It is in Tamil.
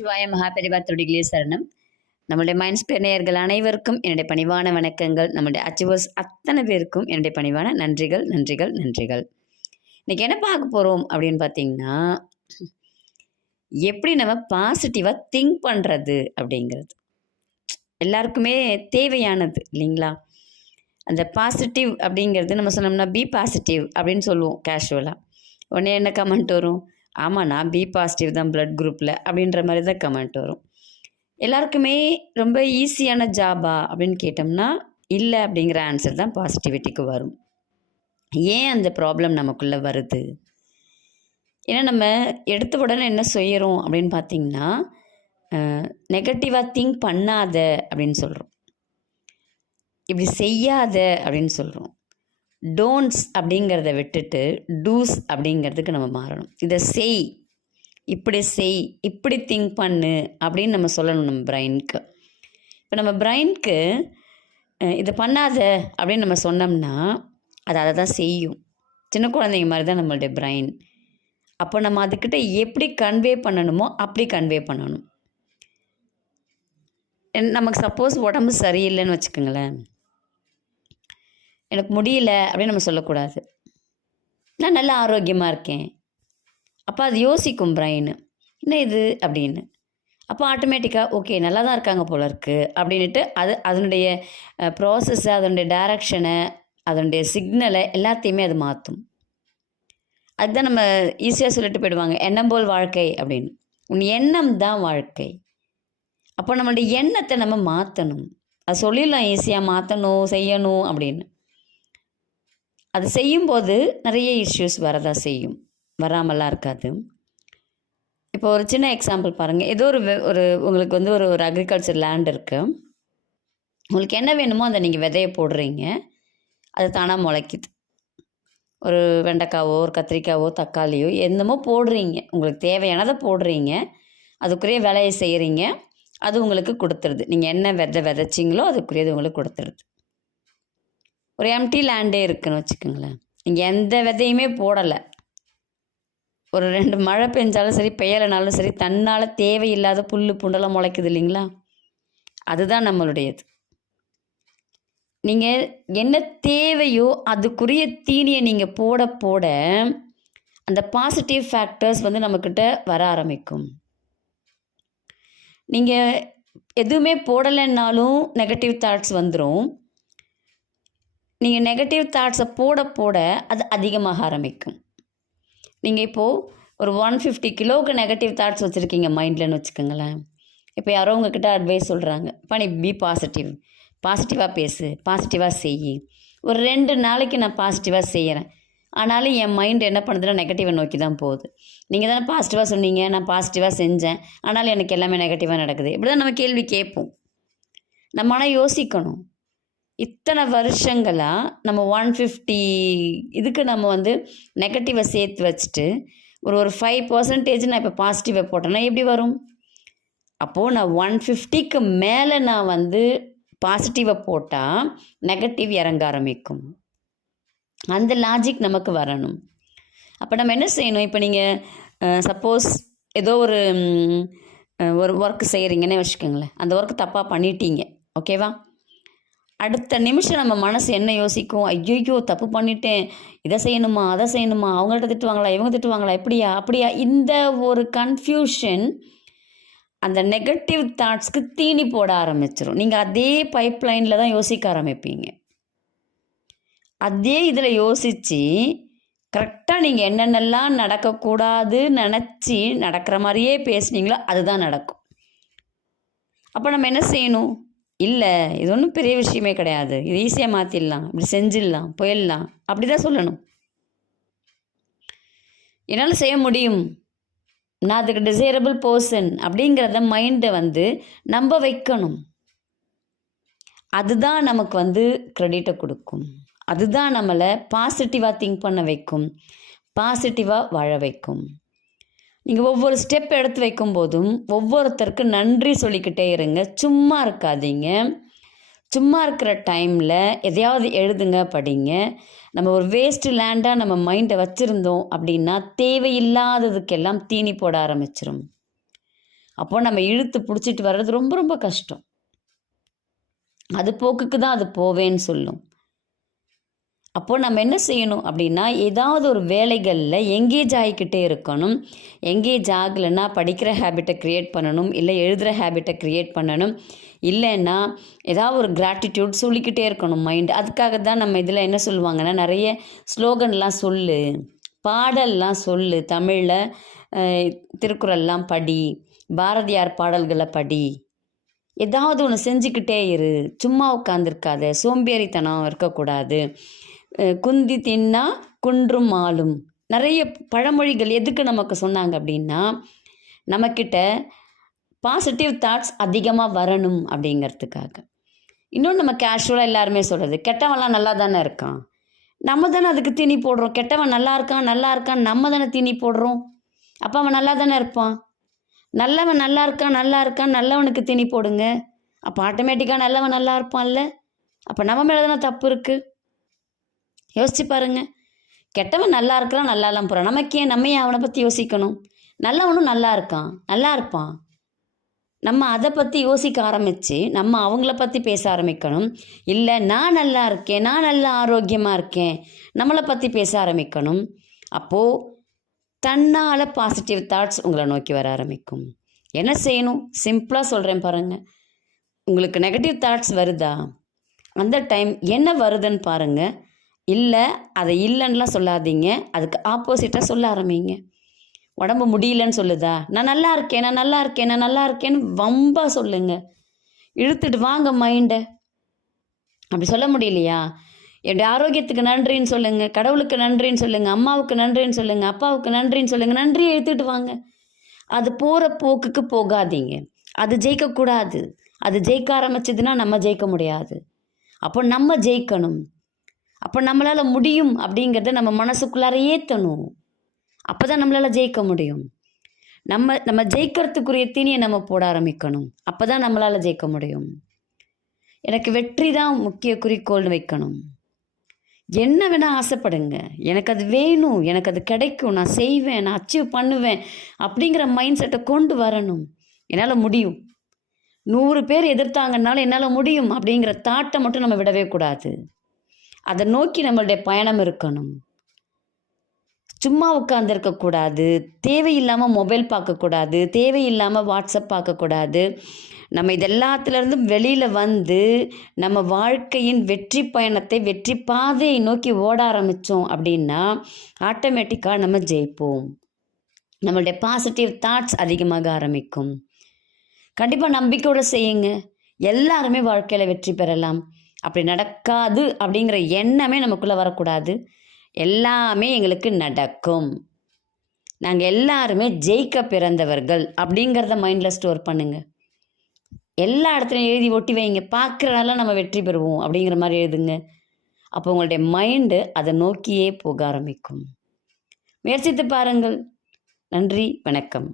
நமச்சிவாய மகாபெரிவா தொடிகளே சரணம். நம்மளுடைய மைண்ட்ஸ்பியர் நேயர்கள் அனைவருக்கும் என்னுடைய பணிவான வணக்கங்கள். நம்மளுடைய அச்சீவர்ஸ் அத்தனை பேருக்கும் என்னுடைய பணிவான நன்றிகள் நன்றிகள் நன்றிகள். இன்னைக்கு என்ன பார்க்க போகிறோம் அப்படின்னு பார்த்தீங்கன்னா, எப்படி நம்ம பாசிட்டிவாக திங்க் பண்ணுறது அப்படிங்கிறது எல்லாருக்குமே தேவையானது இல்லைங்களா? அந்த பாசிட்டிவ் அப்படிங்கிறது நம்ம சொன்னோம்னா பி பாசிட்டிவ் அப்படின்னு சொல்லுவோம் கேஷுவலாக. உடனே என்ன கமெண்ட் வரும்? ஆமாம், நான் பி பாசிட்டிவ் தான் பிளட் குரூப்பில் அப்படின்ற மாதிரி தான் கமெண்ட் வரும். எல்லாருக்குமே ரொம்ப ஈஸியான ஜாபா அப்படின்னு கேட்டோம்னா இல்லை அப்படிங்கிற ஆன்சர் தான் பாசிட்டிவிட்டிக்கு வரும். ஏன் அந்த ப்ராப்ளம் நமக்குள்ளே வருது? ஏன்னா நம்ம எடுத்த உடனே என்ன செய்கிறோம் அப்படின்னு பார்த்தீங்கன்னா, நெகட்டிவாக திங்க் பண்ணாத அப்படின்னு சொல்கிறோம், இப்படி செய்யாத அப்படின்னு சொல்கிறோம். டோன்ட்ஸ் அப்படிங்கிறத விட்டுட்டு டூஸ் அப்படிங்கிறதுக்கு நம்ம மாறணும். இதை செய், இப்படி செய், இப்படி திங்க் பண்ணு அப்படின்னு நம்ம சொல்லணும் நம்ம பிரெயினுக்கு. இப்போ நம்ம பிரெயினுக்கு இதை பண்ணாத அப்படின்னு நம்ம சொன்னோம்னா அது அதை தான் செய்யும். சின்ன குழந்தைங்க மாதிரி தான் நம்மளுடைய பிரெயின். அப்போ நம்ம அதுக்கிட்ட எப்படி கன்வே பண்ணணுமோ அப்படி கன்வே பண்ணணும். நமக்கு சப்போஸ் உடம்பு சரியில்லைன்னு வச்சுக்கோங்களேன், எனக்கு முடியல அப்படின்னு நம்ம சொல்லக்கூடாது. நான் நல்லா ஆரோக்கியமாக இருக்கேன். அப்போ அது யோசிக்கும் பிரெயின், என்ன இது அப்படின்னு. அப்போ ஆட்டோமேட்டிக்காக ஓகே நல்லா தான் இருக்காங்க போல இருக்குது அப்படின்ட்டு அது அதனுடைய ப்ராசஸ்ஸை, அதனுடைய டைரக்ஷனை, அதனுடைய சிக்னலை எல்லாத்தையுமே அது மாற்றும். அதுதான் நம்ம ஈஸியாக சொல்லிட்டு போயிடுவாங்க, எண்ணம் போல் வாழ்க்கை அப்படின்னு. உன் எண்ணம் தான் வாழ்க்கை. அப்போ நம்மளுடைய எண்ணத்தை நம்ம மாற்றணும். அது சொல்லிடலாம் ஈஸியாக, மாற்றணும் செய்யணும் அப்படின்னு. அது செய்யும்போது நிறைய இஷ்யூஸ் வரதான் செய்யும், வராமலாம் இருக்காது. இப்போ ஒரு சின்ன எக்ஸாம்பிள் பாருங்கள். ஏதோ ஒரு உங்களுக்கு வந்து ஒரு அக்ரிகல்ச்சர் லேண்ட் இருக்குது. உங்களுக்கு என்ன வேணுமோ அதை நீங்கள் விதைய போடுறீங்க, அது தானாக முளைக்குது. ஒரு வெண்டைக்காவோ, ஒரு கத்திரிக்காவோ, தக்காளியோ என்னமோ போடுறீங்க, உங்களுக்கு தேவையானதை போடுறீங்க, அதுக்குரிய வேலையை செய்கிறீங்க, அது உங்களுக்கு கொடுத்துருது. நீங்கள் என்ன விதைச்சிங்களோ அதுக்குரியது உங்களுக்கு கொடுத்துருது. ஒரு எம்டி லேண்டே இருக்குதுன்னு வச்சுக்கோங்களேன், நீங்கள் எந்த விதையுமே போடலை, ஒரு 2 மழை பெஞ்சாலும் சரி பெய்யலைனாலும் சரி தன்னால் தேவையில்லாத புல் புண்டெல்லாம் முளைக்குது இல்லைங்களா? அதுதான் நம்மளுடையது. நீங்கள் என்ன தேவையோ அதுக்குரிய தீனியை நீங்கள் போட போட அந்த பாசிட்டிவ் ஃபேக்டர்ஸ் வந்து நம்மக்கிட்ட வர ஆரம்பிக்கும். நீங்கள் எதுவுமே போடலைன்னாலும் நெகட்டிவ் தாட்ஸ் வந்துடும். நீங்கள் நெகட்டிவ் தாட்ஸை போட போட அது அதிகமாக ஆரம்பிக்கும். நீங்கள் இப்போது ஒரு 150 கிலோவுக்கு நெகட்டிவ் தாட்ஸ் வச்சுருக்கீங்க மைண்ட்லன்னு வச்சுக்கோங்களேன். இப்போ யாரோ உங்ககிட்ட அட்வைஸ் சொல்கிறாங்க, இப்போ நீ பி பாசிட்டிவ், பாசிட்டிவாக பேசு, பாசிட்டிவாக செய். ஒரு 2 நாளைக்கு நான் பாசிட்டிவாக செய்கிறேன், ஆனாலும் என் மைண்ட் என்ன பண்ணுதுன்னா நெகட்டிவை நோக்கி தான் போகுது. நீங்கள் தானே பாசிட்டிவாக சொன்னீங்க, நான் பாசிட்டிவாக செஞ்சேன், ஆனாலும் எனக்கு எல்லாமே நெகட்டிவாக நடக்குது. இப்படி தான் நம்ம கேள்வி கேட்போம். நம்ம ஆனால் யோசிக்கணும், இத்தனை வருஷங்களாக நம்ம 150 இதுக்கு நம்ம வந்து நெகட்டிவை சேர்த்து வச்சுட்டு ஒரு 5% நான் இப்போ பாசிட்டிவை போட்டேன்னா எப்படி வரும்? அப்போது நான் 150க்கு மேலே நான் வந்து பாசிட்டிவை போட்டால் நெகட்டிவ் இறங்க ஆரம்பிக்கும். அந்த லாஜிக் நமக்கு வரணும். அப்போ நம்ம என்ன செய்யணும்? இப்போ நீங்கள் சப்போஸ் ஏதோ ஒரு ஒர்க் செய்கிறீங்கன்னே வச்சுக்கோங்களேன், அந்த ஒர்க்கு தப்பாக பண்ணிட்டீங்க, ஓகேவா? அடுத்த நிமிஷம் நம்ம மனசு என்ன யோசிக்கும்? ஐயோ தப்பு பண்ணிட்டேன், இதை செய்யணுமா அதை செய்யணுமா, அவங்கள்ட்ட திட்டுவாங்களா இவங்க திட்டுவாங்களா, இப்படியா அப்படியா, இந்த ஒரு கன்ஃபியூஷன் அந்த நெகட்டிவ் தாட்ஸ்க்கு தீனி போட ஆரம்பிச்சிடும். நீங்கள் அதே பைப் லைனில் தான் யோசிக்க ஆரம்பிப்பீங்க. அதே இதில் யோசித்து கரெக்டாக நீங்கள் என்னென்னலாம் நடக்கக்கூடாது நினச்சி நடக்கிற மாதிரியே பேசுனீங்களோ அதுதான் நடக்கும். அப்போ நம்ம என்ன செய்யணும்? இல்லை இது ஒன்றும் பெரிய விஷயமே கிடையாது, இது ஈஸியாக மாற்றிடலாம், இப்படி செஞ்சிடலாம், போயிடலாம், அப்படி தான் சொல்லணும். என்னால் செய்ய முடியும், நான் அதுக்கு டிசைரபிள் பர்சன் அப்படிங்கிறத மைண்டை வந்து நம்ப வைக்கணும். அதுதான் நமக்கு வந்து க்ரெடிட்டை கொடுக்கும். அதுதான் நம்மளை பாசிட்டிவாக திங்க் பண்ண வைக்கும், பாசிட்டிவாக வாழ வைக்கும். நீங்கள் ஒவ்வொரு ஸ்டெப் எடுத்து வைக்கும்போதும் ஒவ்வொருத்தருக்கு நன்றி சொல்லிக்கிட்டே இருங்க. சும்மா இருக்காதீங்க. சும்மா இருக்கிற டைமில் எதையாவது எழுதுங்க, படிங்க. நம்ம ஒரு வேஸ்ட்டு லேண்டாக நம்ம மைண்டை வச்சுருந்தோம் அப்படின்னா தேவையில்லாததுக்கெல்லாம் தீனி போட ஆரம்பிச்சிடும். அப்போ நம்ம இழுத்து பிடிச்சிட்டு வர்றது ரொம்ப ரொம்ப கஷ்டம். அது போக்குக்கு தான் அது போவேன்னு சொல்லும். அப்போது நம்ம என்ன செய்யணும் அப்படின்னா, ஏதாவது ஒரு வேலைகளில் எங்கேஜ் ஆகிக்கிட்டே இருக்கணும். எங்கேஜ் ஆகலைன்னா படிக்கிற ஹேபிட்டை க்ரியேட் பண்ணணும், இல்லை எழுதுகிற ஹேபிட்டை க்ரியேட் பண்ணணும், இல்லைன்னா ஏதாவது ஒரு கிராட்டிடியூட் சொல்லிக்கிட்டே இருக்கணும் மைண்ட். அதுக்காக தான் நம்ம இதில் என்ன சொல்லுவாங்கன்னா, நிறைய ஸ்லோகன்லாம் சொல்லு, பாடல்லாம் சொல்லு, தமிழில் திருக்குறள்லாம் படி, பாரதியார் பாடல்களை படி, ஏதாவது ஒன்று செஞ்சுக்கிட்டே இரு, சும்மா உட்காந்துருக்காத, சோம்பேறித்தனம் இருக்கக்கூடாது, குந்தி தின்னா குன்றும் ஆளும். நிறைய பழமொழிகள் எதுக்கு நமக்கு சொன்னாங்க அப்படின்னா, நம்மக்கிட்ட பாசிட்டிவ் தாட்ஸ் அதிகமாக வரணும் அப்படிங்கிறதுக்காக. இன்னொன்று நம்ம கேஷுவலாக எல்லாருமே சொல்கிறது, கெட்டவன்லாம் நல்லா தானே இருக்கான், நம்ம தானே அதுக்கு தீனி போடுறோம். கெட்டவன் நல்லா இருக்கான் நல்லா இருக்கான் நம்ம தானே தீனி போடுறோம். அப்போ அவன் நல்லா தானே இருப்பான். நல்லவன் நல்லா இருக்கான் நல்லா இருக்கான் நல்லவனுக்கு தீனி போடுங்க. அப்போ ஆட்டோமேட்டிக்காக நல்லவன் நல்லா இருப்பான்ல. அப்போ நம்ம மேலே தானே தப்பு இருக்குது. யோசிச்சு பாருங்க. கெட்டவன் நல்லா இருக்கிறான் நல்லாலாம் போகிறான், நமக்கு ஏன் நம்ம ஏன் அவனை பற்றி யோசிக்கணும். நல்லவனும் நல்லா இருக்கான் நல்லா இருப்பான். நம்ம அதை பற்றி யோசிக்க ஆரம்பித்து நம்ம அவங்கள பற்றி பேச ஆரம்பிக்கணும். இல்லை நான் நல்லா இருக்கேன், நான் நல்லா ஆரோக்கியமாக இருக்கேன், நம்மளை பற்றி பேச ஆரம்பிக்கணும். அப்போது தன்னால் பாசிட்டிவ் தாட்ஸ் உங்களை நோக்கி வர ஆரம்பிக்கும். என்ன செய்யணும்? சிம்பிளாக சொல்கிறேன் பாருங்கள். உங்களுக்கு நெகட்டிவ் தாட்ஸ் வருதா, அந்த டைம் என்ன வருதுன்னு பாருங்கள். இல்லை அதை இல்லைன்னுலாம் சொல்லாதீங்க, அதுக்கு ஆப்போசிட்டாக சொல்ல ஆரம்பிங்க. உடம்பு முடியலன்னு சொல்லுதா, நான் நல்லா இருக்கேன் நான் நல்லா இருக்கேன் நான் நல்லா இருக்கேன்னு வம்பா சொல்லுங்க. இழுத்துட்டு வாங்க மைண்டை. அப்படி சொல்ல முடியலையா, என்னுடைய ஆரோக்கியத்துக்கு நன்றின்னு சொல்லுங்கள், கடவுளுக்கு நன்றின்னு சொல்லுங்கள், அம்மாவுக்கு நன்றின்னு சொல்லுங்கள், அப்பாவுக்கு நன்றின்னு சொல்லுங்கள். நன்றியை எடுத்துகிட்டு வாங்க. அது போகிற போக்குக்கு போகாதீங்க. அது ஜெயிக்கக்கூடாது. அது ஜெயிக்க ஆரம்பிச்சதுன்னா நம்ம ஜெயிக்க முடியாது. அப்போ நம்ம ஜெயிக்கணும். அப்போ நம்மளால் முடியும் அப்படிங்கிறத நம்ம மனசுக்குள்ளார ஏற்றணும். அப்போ தான் நம்மளால் ஜெயிக்க முடியும். நம்ம ஜெயிக்கிறதுக்குரிய தீனியை நம்ம போட ஆரம்பிக்கணும். அப்போ தான் நம்மளால் ஜெயிக்க முடியும். எனக்கு வெற்றி தான் முக்கிய குறிக்கோள்னு வைக்கணும். என்ன வேணால் ஆசைப்படுங்க, எனக்கு அது வேணும், எனக்கு அது கிடைக்கும், நான் செய்வேன், நான் அச்சீவ் பண்ணுவேன் அப்படிங்கிற மைண்ட் செட்டை கொண்டு வரணும். என்னால் முடியும், 100 பேர் எதிர்த்தாங்கன்னாலும் என்னால் முடியும் அப்படிங்கிற தாட்டை மட்டும் நம்ம விடவே கூடாது. அதை நோக்கி நம்மளுடைய பயணம் இருக்கணும். சும்மா உட்காந்துருக்கக்கூடாது, தேவையில்லாமல் மொபைல் பார்க்கக்கூடாது, தேவையில்லாமல் வாட்ஸ்அப் பார்க்கக்கூடாது. நம்ம இதெல்லாத்துலேருந்தும் வெளியில் வந்து நம்ம வாழ்க்கையின் வெற்றி பயணத்தை வெற்றி பாதையை நோக்கி ஓட ஆரம்பித்தோம் அப்படின்னா ஆட்டோமேட்டிக்காக நம்ம ஜெயிப்போம். நம்மளுடைய பாசிட்டிவ் தாட்ஸ் அதிகமாக ஆரம்பிக்கும். கண்டிப்பாக நம்பிக்கையோடு செய்யுங்க. எல்லாருமே வாழ்க்கையில் வெற்றி பெறலாம். அப்படி நடக்காது அப்படிங்கிற எண்ணமே நமக்குள்ளே வரக்கூடாது. எல்லாமே எங்களுக்கு நடக்கும், நாங்கள் எல்லாருமே ஜெயிக்க பிறந்தவர்கள் அப்படிங்கிறத மைண்டில் ஸ்டோர் பண்ணுங்கள். எல்லா இடத்துலையும் எழுதி ஒட்டி வைங்க. பார்க்குறனால நம்ம வெற்றி பெறுவோம் அப்படிங்கிற மாதிரி எழுதுங்க. அப்போ உங்களுடைய மைண்டு அதை நோக்கியே போக ஆரம்பிக்கும். முயற்சித்து பாருங்கள். நன்றி, வணக்கம்.